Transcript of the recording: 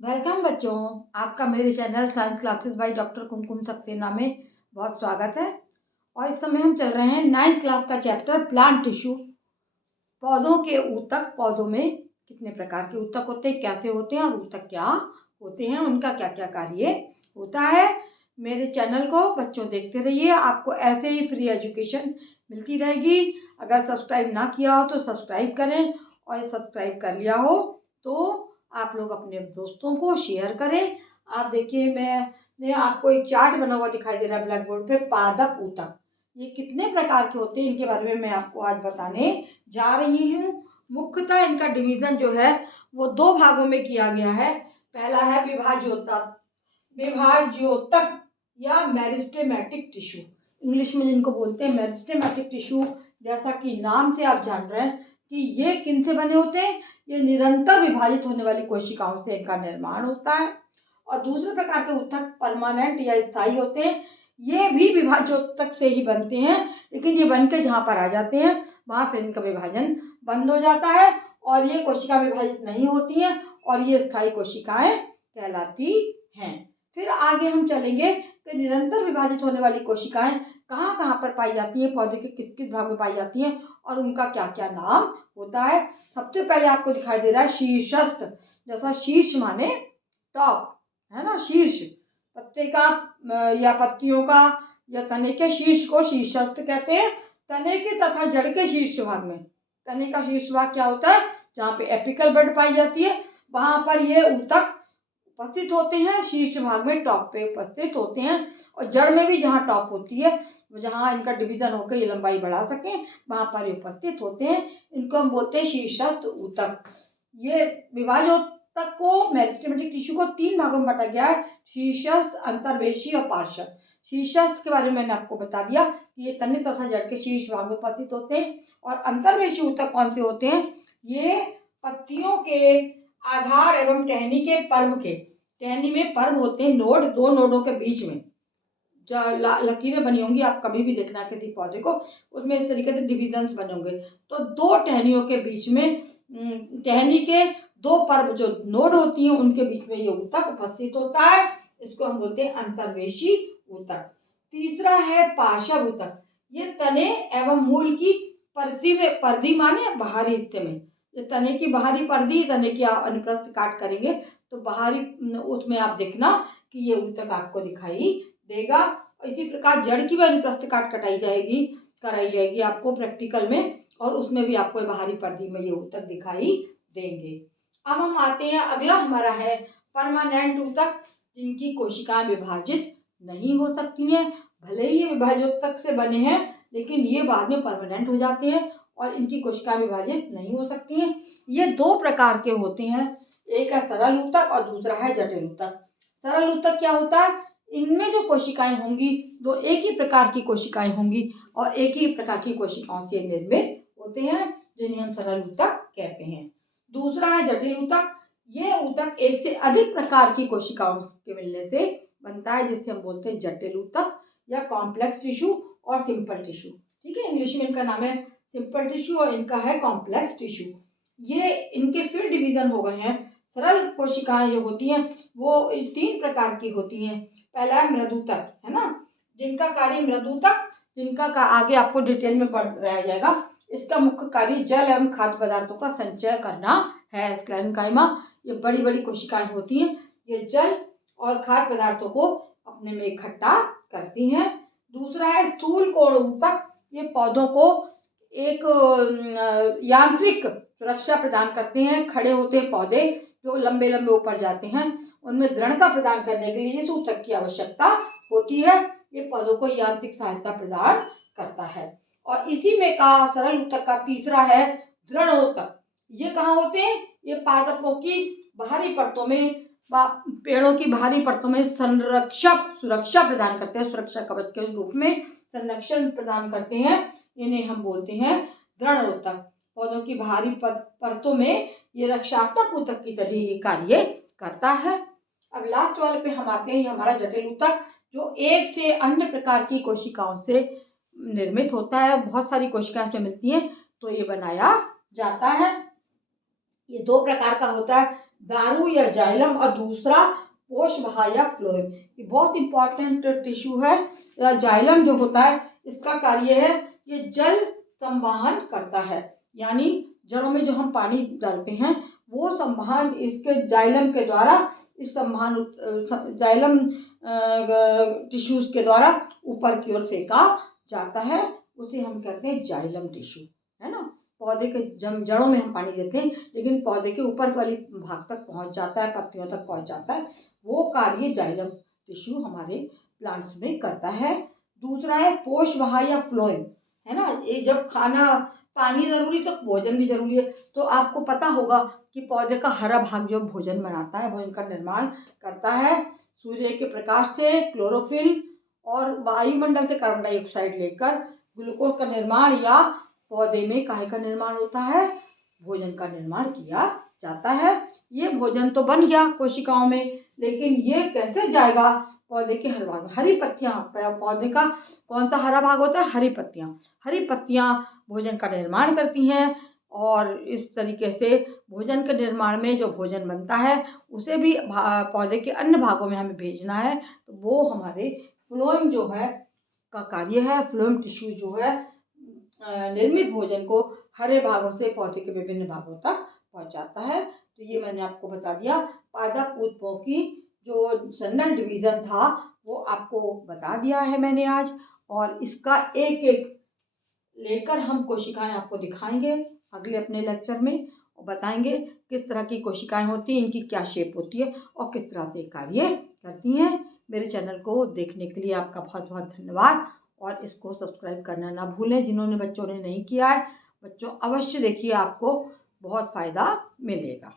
Welcome बच्चों, आपका मेरे channel science classes by doctor Kumkum Saxena में बहुत स्वागत है। और इस समय हम चल रहे हैं 9th क्लास का चैप्टर प्लांट टिश्यू। पौधों के ऊतक, पौधों में कितने प्रकार के ऊतक होते हैं, कैसे होते हैं और ऊतक क्या होते हैं, उनका क्या क्या कार्य होता है। मेरे चैनल को बच्चों देखते रहिए, आपको ऐसे ही फ्री एजुकेशन मिलती रहेगी। अगर सब्सक्राइब ना किया हो तो सब्सक्राइब करें, और सब्सक्राइब कर लिया हो तो आप लोग अपने दोस्तों को शेयर करें। आप देखिए, मैंने आपको एक चार्ट बना हुआ दिखाई दे रहा है ब्लैक बोर्ड पे, पादप ऊतक। ये कितने प्रकार के होते हैं, इनके बारे में मैं आपको आज बताने जा रही हूँ। मुख्यतः इनका डिवीजन जो है वो दो भागों में किया गया है। पहला है विभाज्योतक, विभाज्योतक या मेरिस्टेमेटिक टिश्यू, इंग्लिश में जिनको बोलते हैं मेरिस्टेमेटिक टिश्यू। जैसा कि नाम से आप जान रहे हैं कि ये किन से बने होते हैं, ये निरंतर विभाजित होने वाली कोशिकाओं से इनका निर्माण होता है। और दूसरे प्रकार के ऊतक परमानेंट या स्थायी होते हैं। ये भी विभाज्योतक से ही बनते हैं, लेकिन ये बनके जहाँ पर आ जाते हैं वहाँ फिर इनका विभाजन बंद हो जाता है और ये कोशिका विभाजित नहीं होती हैं और ये स्थायी कोशिकाएं कहलाती हैं। फिर आगे हम चलेंगे कि निरंतर विभाजित होने वाली कोशिकाएं कहाँ कहाँ पर पाई जाती हैं, पौधे के किस किस भाग में पाई जाती हैं और उनका क्या क्या नाम होता है। सबसे पहले आपको दिखाई दे रहा है शीर्षस्थ। जैसा शीर्ष माने टॉप, है ना, शीर्ष पत्ते का या पत्तियों का या तने के शीर्ष को शीर्षस्थ कहते हैं। तने के तथा जड़ के शीर्ष भाग में, तने का शीर्ष भाग क्या होता है, जहाँ पे एपिकल बड पाई जाती है वहां पर ये ऊतक उपस्थित होते हैं। शीर्ष भाग में टॉप पे उपस्थित होते हैं और जड़ में भी जहाँ टॉप होती है, जहाँ इनका डिवीजन होकर ये लंबाई बढ़ा सकें वहां पर ये उपस्थित होते हैं। इनको हम बोलते हैं शीर्षस्थ ऊतक। ये विभाज्योतक को, मेरिस्टेमेटिक टिश्यू को तीन भागों में बांटा गया है, शीर्षस्थ, अंतर्वेशी और पार्श्व। शीर्षस्थ के बारे में मैंने आपको बता दिया कि ये तने तथा जड़ के शीर्ष भाग में उपस्थित होते हैं। और अंतर्वेशी ऊतक कौन से होते हैं, ये पत्तियों के आधार एवं टहनी के पर्व के, टहनी में पर्व होते हैं नोड, दो नोडों के बीच में लकीरें बनी होंगी, आप कभी भी देखना किसी पौधे को, उसमें इस तरीके से डिविजन्स बने होंगे। तो दो टहनियों के बीच में, टहनी के दो पर्व जो नोड होती हैं उनके बीच में ये ऊतक उपस्थित होता है। इसको हम बोलते हैं अंतर्वेशी ऊतक। तीसरा है पार्श्व ऊतक। ये तने एवं मूल की परिधि में, परिधि माने बाहरी हिस्से में, ये तने की बाहरी परिधि, तने की अनुप्रस्थ काट करेंगे तो बाहरी उसमें आप देखना कि ये ऊतक आपको दिखाई देगा। इसी प्रकार जड़ की भी अनुप्रस्थ काट कटाई जाएगी, कराई जाएगी आपको प्रैक्टिकल में, और उसमें भी आपको बाहरी परिधि में ये ऊतक दिखाई देंगे। अब हम आते हैं, अगला हमारा है परमानेंट ऊतक, जिनकी कोशिकाएं विभाजित नहीं हो सकती हैं। भले ही ये विभाज्योतक से बने हैं लेकिन ये बाद में परमानेंट हो जाते हैं और इनकी कोशिकाएं विभाजित नहीं हो सकती हैं। ये दो प्रकार के होते हैं, एक है सरल ऊतक और दूसरा है जटिल ऊतक। सरल ऊतक क्या होता है, इनमें जो कोशिकाएं होंगी वो एक ही प्रकार की कोशिकाएं होंगी और एक ही प्रकार की कोशिकाओं से निर्मित होते हैं, जिन्हें हम सरल ऊतक कहते हैं। दूसरा है जटिल ऊतक। ये ऊतक एक से अधिक प्रकार की कोशिकाओं के मिलने से बनता है, जिसे हम बोलते हैं जटिल ऊतक या कॉम्प्लेक्स टिश्यू और सिंपल टिश्यू। ठीक है, इंग्लिश में इनका नाम है सिंपल टिश्यू और इनका है कॉम्प्लेक्स टिश्यू। ये इनके फिर डिवीजन हो गए हैं। सरल कोशिकाएं जो होती हैं वो तीन प्रकार की होती हैं। पहला है मृदूतक, है ना, जिनका कार्य मृदूतक, जिनका आगे आपको डिटेल में पढ़ाया जाएगा। इसका मुख्य कार्य जल एवं खाद्य पदार्थों का संचय करना है। स्क्लेरेन्काइमा, ये बड़ी बड़ी कोशिकाएं होती हैं, ये जल और खाद्य पदार्थों को अपने में इकट्ठा करती हैं। दूसरा है स्थूल कोण ऊतक। ये पौधों को एक यांत्रिक सुरक्षा प्रदान करते हैं। खड़े होते हैं पौधे जो लंबे लंबे ऊपर जाते हैं, उनमें दृढ़ता प्रदान करने के लिए इस ऊतक की आवश्यकता होती है। ये पौधों को यांत्रिक सहायता प्रदान करता है। और इसी में का सरल ऊतक का तीसरा है दृढ़ ऊतक। ये कहाँ होते हैं, ये पादपों की बाहरी परतों में, पेड़ों की बाहरी परतों में संरक्षक सुरक्षा प्रदान करते हैं, सुरक्षा कवच के रूप में संरक्षण प्रदान करते हैं। इन्हें हम बोलते हैं दृढ़ ऊतक। पौधों की बाहरी परतों में ये रक्षात्मक ऊतक की तरह ये कार्य करता है। अब लास्ट वाले पे हम आते हैं, ये हमारा जटिल ऊतक, जो एक से अन्य प्रकार की कोशिकाओं से निर्मित होता है। बहुत सारी कोशिकाएं से मिलती हैं तो ये बनाया जाता है। ये दो प्रकार का होता है, दारू या जाइलम और दूसरा पोषवाह या फ्लोएम। ये बहुत इंपॉर्टेंट टिश्यू है। जाइलम जो होता है इसका कार्य है ये जल संवहन करता है, यानी जड़ों में जो हम पानी डालते हैं वो संवहन इसके जाइलम के द्वारा, इस संवहन जाइलम टिश्यूज के द्वारा ऊपर की ओर फेंका जाता है। उसे हम कहते हैं जाइलम टिश्यू, है ना। पौधे के जड़ों में हम पानी देते हैं लेकिन पौधे के ऊपर वाली भाग तक पहुंच जाता है, पत्तियों तक पहुंच जाता है, वो कार्य जाइलम टिश्यू हमारे प्लांट्स में करता है। दूसरा है पोषवाह या फ्लोएम, है ना। ये जब खाना पानी जरूरी तो भोजन भी जरूरी है। तो आपको पता होगा कि पौधे का हरा भाग जो भोजन बनाता है, भोजन का निर्माण करता है, सूर्य के प्रकाश से क्लोरोफिल और वायुमंडल से कार्बन डाइऑक्साइड लेकर ग्लूकोज का निर्माण या पौधे में काहे का निर्माण होता है, भोजन का निर्माण किया जाता है। ये भोजन तो बन गया कोशिकाओं में, लेकिन ये कैसे जाएगा पौधे के हर भाग में। हरी पत्तियां, पौधे का कौन सा हरा भाग होता है, हरी पत्तियां। हरी पत्तियां भोजन का निर्माण करती हैं और इस तरीके से भोजन के निर्माण में जो भोजन बनता है उसे भी पौधे के अन्य भागों में हमें भेजना है, तो वो हमारे फ्लोएम जो है का कार्य है। फ्लोएम टिश्यू जो है निर्मित भोजन को हरे भागों से पौधे के विभिन्न भागों तक पहुंचाता है। तो ये मैंने आपको बता दिया। पादप ऊतकों की जो सेलुलर डिवीजन था वो आपको बता दिया है मैंने आज, और इसका एक एक लेकर हम कोशिकाएं आपको दिखाएंगे अगले अपने लेक्चर में, और बताएंगे किस तरह की कोशिकाएं होती हैं, इनकी क्या शेप होती है और किस तरह से कार्य करती हैं। मेरे चैनल को देखने के लिए आपका बहुत बहुत धन्यवाद, और इसको सब्सक्राइब करना ना भूलें जिन्होंने बच्चों ने नहीं किया है। बच्चों अवश्य देखिए, आपको बहुत फ़ायदा मिलेगा।